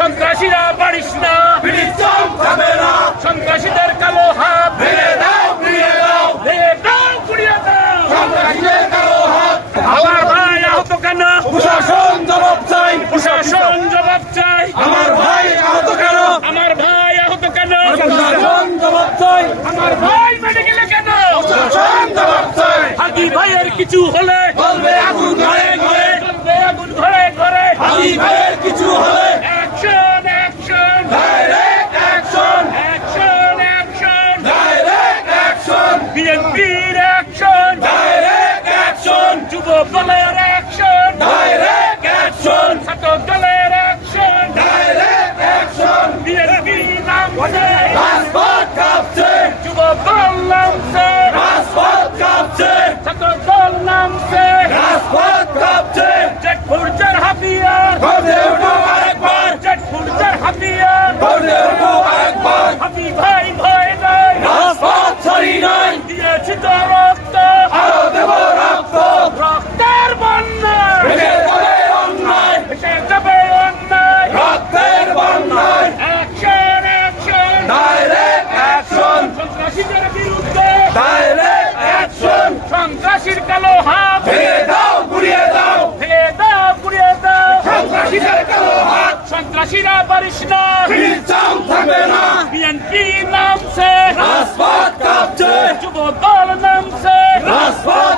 সন্ত্রাসীরা পারিস না, থাকবে না, সন্ত্রাসীদের কালো হাত ভেঙে দাও, গুড়িয়ে দাও, ভেঙে দাও, গুড়িয়ে দাও। সন্ত্রাসীদের কালো হাত। আমার ভাই আহত কেন? প্রশাসন জবাব চাই, প্রশাসন জবাব চাই। আমার ভাই আহত কেন? আমার ভাই আহত কেন? প্রশাসন জবাব চাই, আমার ভাই মেডিকেলে কেন? প্রশাসন জবাব চাই। হাদি ভাইয়ের কিছু হলে বলবে আগুন ঘরে ঘরে, চলবে আগুন ঘরে ঘরে। হাদি ভাইয়ের কিছু হলে action action direct action, action action. Direct action, বিএনপির অ্যাকশন, ডাইরেক্ট অ্যাকশন, যুব দলের অ্যাকশন, ডাইরেক্ট অ্যাকশন, ছাত্র দলের অ্যাকশন। Direct action. বিএনপি নামছে, রাজপথ কাঁপছে, যুব দল নামছে, রাজপথ কাঁপছে, ছাত্র দল নামছে। রাজপথ কাঁপছে। জেট ফুরজার হাতিয়ার, গর্জে উঠো আরেকবার, জেট ফুরজার হাতিয়ার। গর্জে উঠো আরেকবার। হাতি ভাই ভয় নাই, রাজপথ ছাড়ি নাই, দিয়েছি তো রক্ত, আরো দেব রক্ত। রক্তের বন্যা ভেঙে যাবে অন্যায়, ভেসে যাবে অন্যায়। রক্তের বন্যায়। অ্যাকশন অ্যাকশন, ডাইরেক্ট অ্যাকশন, সন্ত্রাসীদের বিরুদ্ধে ডাইরেক্ট অ্যাকশন। সন্ত্রাসীর কালো হাত ভেঙে দাও, গুড়িয়ে দাও, ভেঙে দাও, গুড়িয়ে দাও। সন্ত্রাসীদের কালো হাত। সন্ত্রাসীরা পারিস না, নির্যাতন থাকবে না, বিএনপি নামছে, রাজপথ কাঁপছে, যুব দল নামছে। রাজপথ